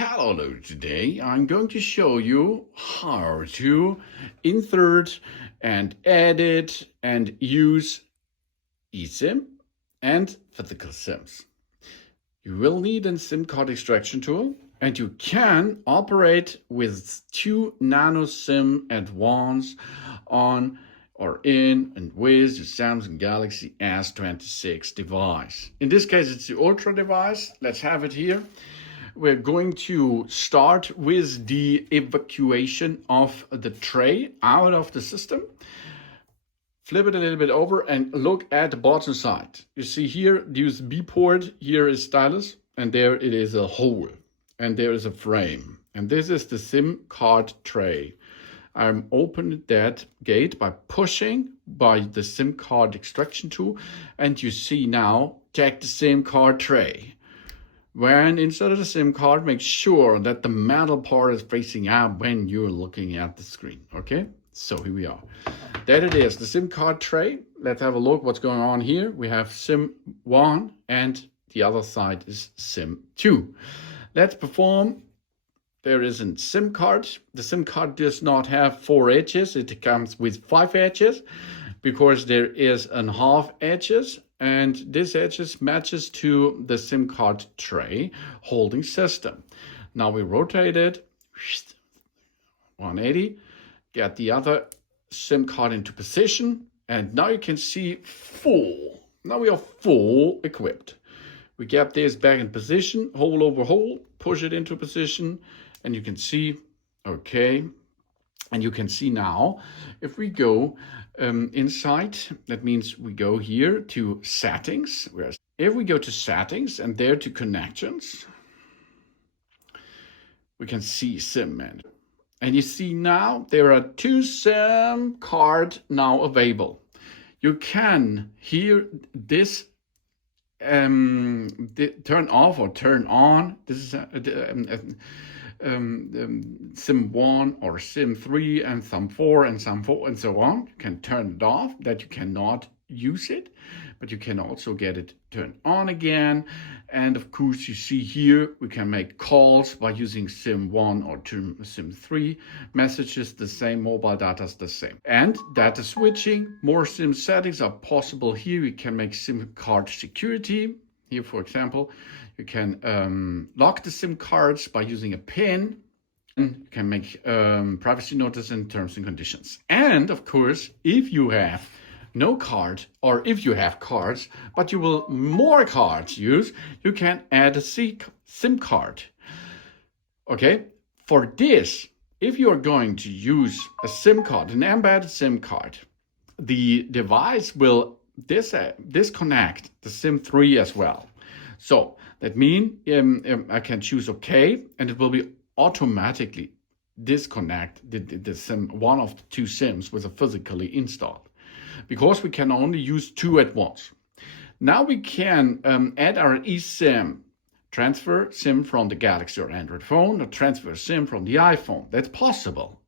Hello, today I'm going to show you how to insert and edit and use eSIM and physical SIMs. You will need a SIM card extraction tool, and you can operate with two nano SIM at once on or in and with your Samsung Galaxy S26 device. In this case, it's the Ultra device. Let's have it here. We're going to start with the evacuation of the tray out of the system. Flip it a little bit over and look at the bottom side. You see here the USB port, here is stylus, and there it is a hole, and there is a frame. And this is the SIM card tray. I'm opening that gate by pushing by the SIM card extraction tool, and you see now, check the SIM card tray. When insert the SIM card, make sure that the metal part is facing out when you're looking at the screen, okay? So here we are. There it is, the SIM card tray. Let's have a look what's going on here. We have SIM 1 and the other side is SIM 2. Let's perform. There is a SIM card. The SIM card does not have 4 edges. It comes with 5 edges because there is a half edges, and this edges matches to the SIM card tray holding system. Now we rotate it 180, get the other SIM card into position, and now you can see full. Now we are full equipped. We get this back in position, hole over hole, push it into position, and you can see, okay. And you can see now, if we go inside, that means we go here to settings. If we go to settings and there to connections, we can see SIM manager. And you see now there are 2 SIM cards now available. You can hear this turn off or turn on. This is SIM 1 or SIM 3 and SIM 4 and SIM 4 and so on. You can turn it off, that you cannot use it, but you can also get it turned on again. And of course, you see here we can make calls by using SIM 1 or SIM 3. Messages the same, mobile data is the same. And data switching, more SIM settings are possible here. We can make SIM card security. Here, for example, you can lock the SIM cards by using a PIN. And you can make privacy notice and terms and conditions. And of course, if you have no card, or if you have cards, but you will more cards use, you can add a SIM card. Okay, for this, if you are going to use a SIM card, an embedded SIM card, the device will disconnect the SIM 3 as well. So that means I can choose OK, and it will be automatically disconnect the SIM, one of the 2 SIMs with a physically installed, because we can only use 2 at once. Now we can add our eSIM, transfer SIM from the Galaxy or Android phone, or transfer SIM from the iPhone. That's possible.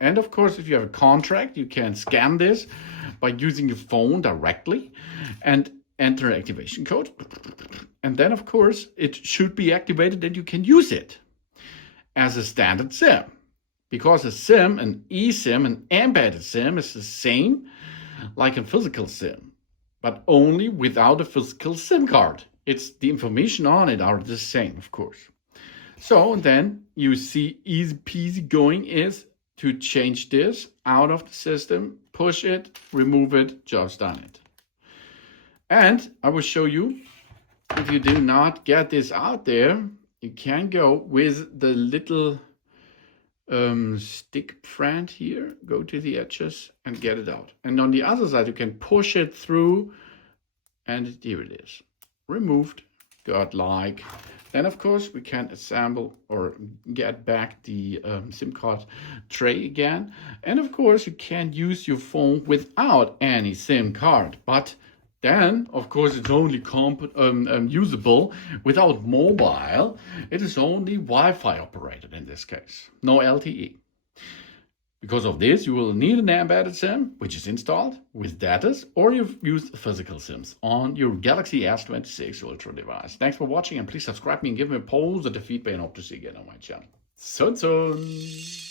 And of course, if you have a contract, you can scan this by using your phone directly and enter activation code. And then, of course, it should be activated and you can use it as a standard SIM. Because a SIM, an eSIM, an embedded SIM is the same like a physical SIM, but only without a physical SIM card. It's the information on it are the same, of course. So then you see easy peasy going is to change this out of the system, push it, remove it, job's done it. And I will show you, if you do not get this out there, you can go with the little stick friend here, go to the edges and get it out. And on the other side, you can push it through, and here it is, removed, godlike. Then of course we can assemble or get back the SIM card tray again. And of course you can use your phone without any SIM card, but then of course it's only usable without mobile. It is only Wi-Fi operated in this case, no LTE. Because of this, you will need an embedded SIM, which is installed with datas, or you've used physical SIMs on your Galaxy S26 Ultra device. Thanks for watching, and please subscribe me and give me a positive feedback and hope to see you again on my channel. Soon.